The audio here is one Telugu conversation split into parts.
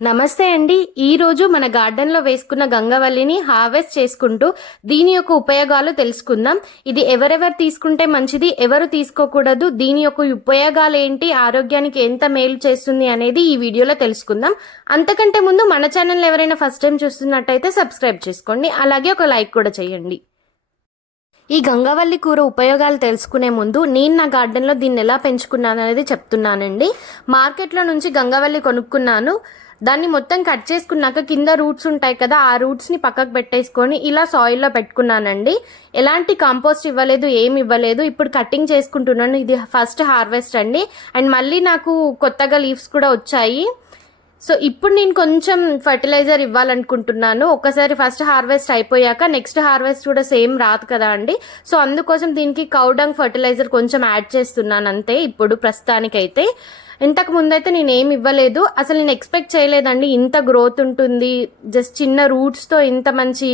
నమస్తే అండి. ఈరోజు మన గార్డెన్లో వేసుకున్న గంగవల్లిని హార్వెస్ట్ చేసుకుంటూ దీని యొక్క ఉపయోగాలు తెలుసుకుందాం. ఇది ఎవరెవరు తీసుకుంటే మంచిది, ఎవరు తీసుకోకూడదు, దీని యొక్క ఉపయోగాలు ఏంటి, ఆరోగ్యానికి ఎంత మేలు చేస్తుంది అనేది ఈ వీడియోలో తెలుసుకుందాం. అంతకంటే ముందు మన ఛానల్ ఎవరైనా ఫస్ట్ టైం చూస్తున్నట్టయితే సబ్స్క్రైబ్ చేసుకోండి, అలాగే ఒక లైక్ కూడా చేయండి. ఈ గంగవల్లి కూర ఉపయోగాలు తెలుసుకునే ముందు నేను నా గార్డెన్లో దీన్ని ఎలా పెంచుకున్నాను అనేది చెప్తున్నానండి. మార్కెట్లో నుంచి గంగవల్లి కొనుక్కున్నాను. దాన్ని మొత్తం కట్ చేసుకున్నాక కింద రూట్స్ ఉంటాయి కదా, ఆ రూట్స్ని పక్కకు పెట్టేసుకొని ఇలా సాయిల్లో పెట్టుకున్నానండి. ఎలాంటి కాంపోస్ట్ ఇవ్వలేదు, ఏమి ఇవ్వలేదు. ఇప్పుడు కటింగ్ చేసుకుంటున్నాను. ఇది ఫస్ట్ హార్వెస్ట్ అండి. అండ్ మళ్ళీ నాకు కొత్తగా లీవ్స్ కూడా వచ్చాయి. సో ఇప్పుడు నేను కొంచెం ఫర్టిలైజర్ ఇవ్వాలనుకుంటున్నాను. ఒకసారి ఫస్ట్ హార్వెస్ట్ అయిపోయాక నెక్స్ట్ హార్వెస్ట్ కూడా సేమ్ రాదు కదా అండి. సో అందుకోసం దీనికి కౌడంగ్ ఫర్టిలైజర్ కొంచెం యాడ్ చేస్తున్నాను అంతే ఇప్పుడు ప్రస్తుతానికైతే. ఇంతకు ముందైతే నేను ఏమి ఇవ్వలేదు. అసలు నేను ఎక్స్పెక్ట్ చేయలేదండి ఇంత గ్రోత్ ఉంటుంది, జస్ట్ చిన్న రూట్స్తో ఇంత మంచి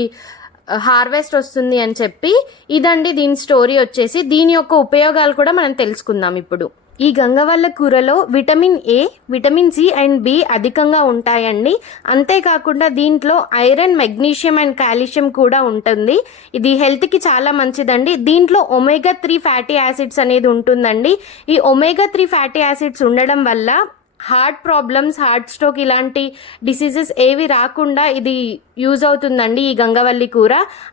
హార్వెస్ట్ వస్తుంది అని చెప్పి. ఇదండి దీని స్టోరీ వచ్చేసి. దీని యొక్క ఉపయోగాలు కూడా మనం తెలుసుకుందాం ఇప్పుడు. ఈ గంగవల్ల కూరలో vitamin A, vitamin C and B అధికంగా ఉంటాయండి. అంతేకాకుండా దీంట్లో ఐరన్, మెగ్నీషియం అండ్ కాల్షియం కూడా ఉంటుంది. ఇది హెల్త్కి చాలా మంచిదండి. దీంట్లో ఒమేగా 3 ఫ్యాటీ యాసిడ్స్ అనేది ఉంటుందండి. ఈ ఒమేగా 3 ఫ్యాటీ యాసిడ్స్ ఉండడం వల్ల హార్ట్ ప్రాబ్లమ్స్, హార్ట్ స్ట్రోక్ ఇలాంటి డిసీజెస్ ఏవి రాకుండా ఇది యూజ్ అవుతుందండి ఈ గంగవల్లి కూర.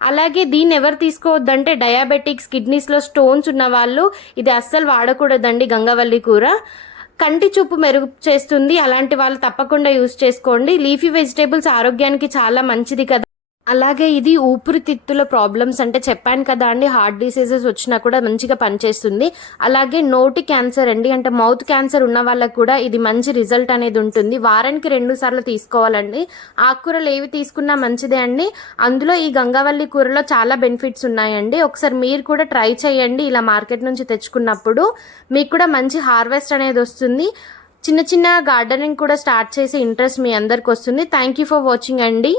అలాగే దీన్ని ఎవరు తీసుకోవద్దంటే డయాబెటిక్స్, కిడ్నీస్లో స్టోన్స్ ఉన్న వాళ్ళు ఇది అస్సలు వాడకూడదండి గంగవల్లి కూర. కంటి చూపు మెరుగు చేస్తుంది, అలాంటి వాళ్ళు తప్పకుండా యూజ్ చేసుకోండి. లీఫీ వెజిటేబుల్స్ ఆరోగ్యానికి చాలా మంచిది కదా. అలాగే ఇది ఊపిరితిత్తుల ప్రాబ్లమ్స్ అంటే చెప్పాను కదా అండి, హార్ట్ డిసీజెస్ వచ్చినా కూడా మంచిగా పనిచేస్తుంది. అలాగే నోటి క్యాన్సర్ అండి, అంటే మౌత్ క్యాన్సర్ ఉన్న వాళ్ళకు కూడా ఇది మంచి రిజల్ట్ అనేది ఉంటుంది. వారానికి 2 సార్లు తీసుకోవాలండి. ఆకుకూరలు ఏవి తీసుకున్నా మంచిదే అండి. అందులో ఈ గంగవల్లి కూరలో చాలా బెనిఫిట్స్ ఉన్నాయండి. ఒకసారి మీరు కూడా ట్రై చేయండి. ఇలా మార్కెట్ నుంచి తెచ్చుకున్నప్పుడు మీకు కూడా మంచి హార్వెస్ట్ అనేది వస్తుంది. చిన్న చిన్న గార్డెనింగ్ కూడా స్టార్ట్ చేసే ఇంట్రెస్ట్ మీ అందరికి వస్తుంది. థ్యాంక్ యూ ఫర్ వాచింగ్ అండి.